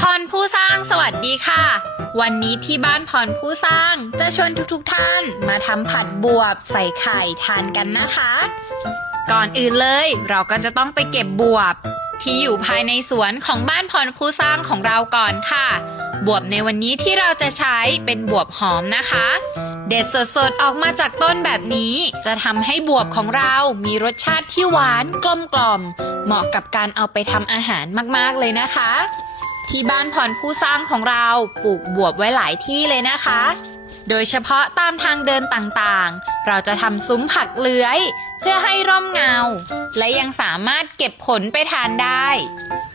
พรผู้สร้างสวัสดีค่ะ วันนี้ที่บ้านพรผู้สร้างจะชวนทุกๆทท่านมาทำผัดบวบใส่ไข่ทานกันนะคะ ก่อนอื่นเลยเราก็จะต้องไปเก็บบวบ ที่อยู่ภายในสวนของบ้านพรผู้สร้างของเราก่อนค่ะ บวบในวันนี้ที่เราจะใช้เป็นบวบหอมนะคะ เด็ดสดๆออกมาจากต้นแบบนี้จะทำให้บวบของเรามีรสชาติที่หวานกลมกล่อม เหมาะกับการเอาไปทำอาหารมากๆเลยนะคะ ที่บ้านพรผู้สร้างของเราปลูกบวบไว้หลายที่เลยนะคะ โดยเฉพาะตามทางเดินต่างๆ เราจะทำซุ้มผักเลื้อย เพื่อให้ร่มเงา และยังสามารถเก็บผลไปทานได้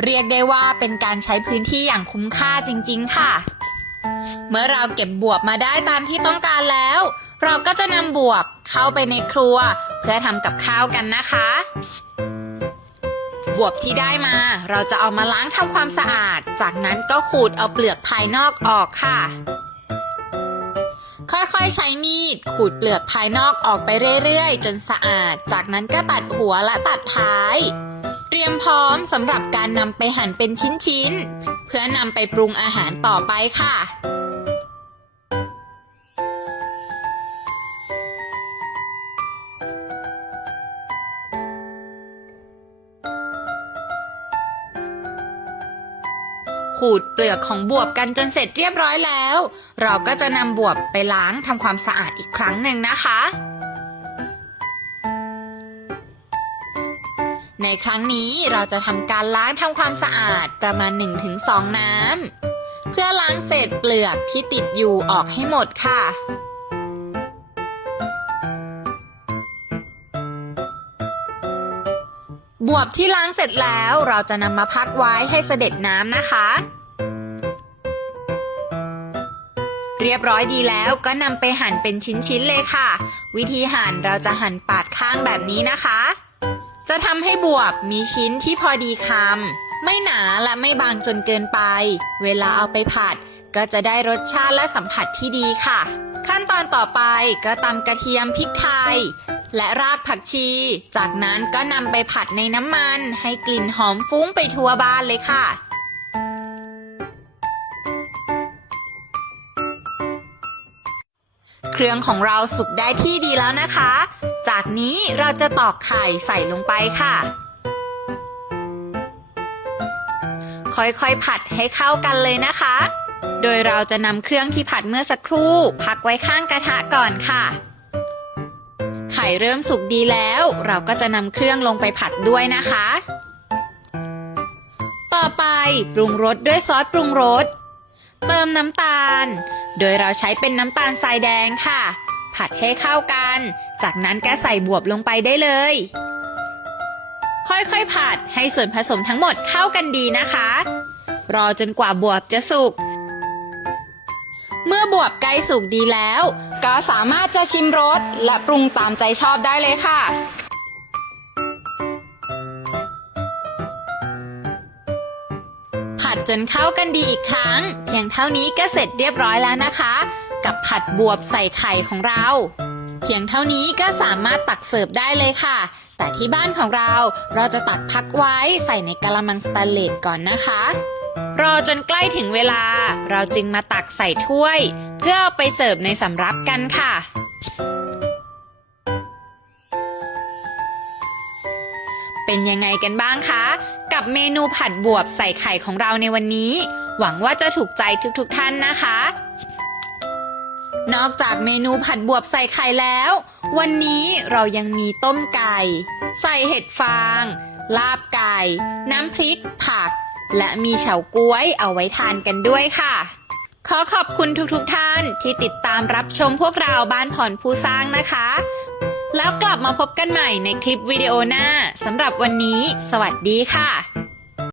เรียกได้ว่าเป็นการใช้พื้นที่อย่างคุ้มค่าจริงๆค่ะ เมื่อเราเก็บบวบมาได้ตามที่ต้องการแล้ว เราก็จะนำบวบเข้าไปในครัว เพื่อทำกับข้าวกันนะคะ บวบที่ได้มา เราจะเอามาล้างทำความสะอาด จากนั้นก็ขูดเอาเปลือกภายนอกออกค่ะ ค่อยๆใช้มีดขูดเปลือกภายนอกออกไปเรื่อยๆ จนสะอาด จากนั้นก็ตัดหัวและตัดท้าย เตรียมพร้อมสำหรับการนำไปหั่นเป็นชิ้นๆ เพื่อนำไปปรุงอาหารต่อไปค่ะ ขูดเปลือกของบวบกันจนเสร็จเรียบร้อยแล้ว เราก็จะนำบวบไปล้างทำความสะอาดอีกครั้งหนึ่งนะคะ ในครั้งนี้เราจะทำการล้างทำความสะอาดประมาณ 1-2 น้ำเพื่อล้างเศษเปลือกที่ติดอยู่ออกให้หมดค่ะ บวบที่ล้างเสร็จแล้วเราจะนำมาพักไว้ให้เสด็จน้ำนะคะ เรียบร้อยดีแล้วก็นำไปหั่นเป็นชิ้นๆเลยค่ะ วิธีหั่นเราจะหั่นปาดข้างแบบนี้นะคะ จะทำให้บวบมีชิ้นที่พอดีคำไม่หนาและไม่บางจนเกินไป เวลาเอาไปผัด ก็จะได้รสชาติและสัมผัสที่ดีค่ะ ขั้นตอนต่อไปก็ตำกระเทียมพริกไทย และรากผักชี จากนั้นก็นำไปผัดในน้ำมันให้กลิ่นหอมฟุ้งไปทั่วบ้านเลยค่ะเครื่องของเราสุกได้ที่ดีแล้วนะคะ จากนี้เราจะตอกไข่ใส่ลงไปค่ะ ค่อยๆผัดให้เข้ากันเลยนะคะ โดยเราจะนำเครื่องที่ผัดเมื่อสักครู่ พักไว้ข้างกระทะก่อนค่ะ ไข่เริ่มสุกดีแล้ว เราก็จะนำเครื่องลงไปผัดด้วยนะคะ ต่อไปปรุงรสด้วยซอสปรุงรส เติมน้ำตาล โดยเราใช้เป็นน้ำตาลทรายแดงค่ะ ผัดให้เข้ากัน จากนั้นก็ใส่บวบลงไปได้เลย ค่อยๆผัดให้ส่วนผสมทั้งหมดเข้ากันดีนะคะ รอจนกว่าบวบจะสุก เมื่อบวบใกล้สุกดีแล้ว ก็สามารถจะชิมรสและปรุงตามใจชอบได้เลยค่ะ ผัดจนเข้ากันดีอีกครั้ง เพียงเท่านี้ก็เสร็จเรียบร้อยแล้วนะคะ กับผัดบวบใส่ไข่ของเรา เพียงเท่านี้ก็สามารถตักเสิร์ฟได้เลยค่ะแต่ที่บ้านของเราเราจะตักพักไว้ใส่ในกะละมังสแตนเลสก่อนนะคะ รอจนใกล้ถึงเวลา เราจึงมาตักใส่ถ้วย เพื่อเอาไปเสิร์ฟในสำรับกันค่ะ เป็นยังไงกันบ้างคะ กับเมนูผัดบวบใส่ไข่ของเราในวันนี้ หวังว่าจะถูกใจทุกๆทท่านนะคะ นอกจากเมนูผัดบวบใส่ไข่แล้ว วันนี้เรายังมีต้มไก่ ใส่เห็ดฟาง ลาบไก่ น้ำพริก ผัก และมีเฉาก๊วยเอาไว้ทานกันด้วยค่ะ ขอขอบคุณทุกๆทท่านที่ติดตามรับชมพวกเราบ้านผ่อนผู้สร้างนะคะ แล้วกลับมาพบกันใหม่ในคลิปวิดีโอหน้าสำหรับวันนี้ สวัสดีค่ะ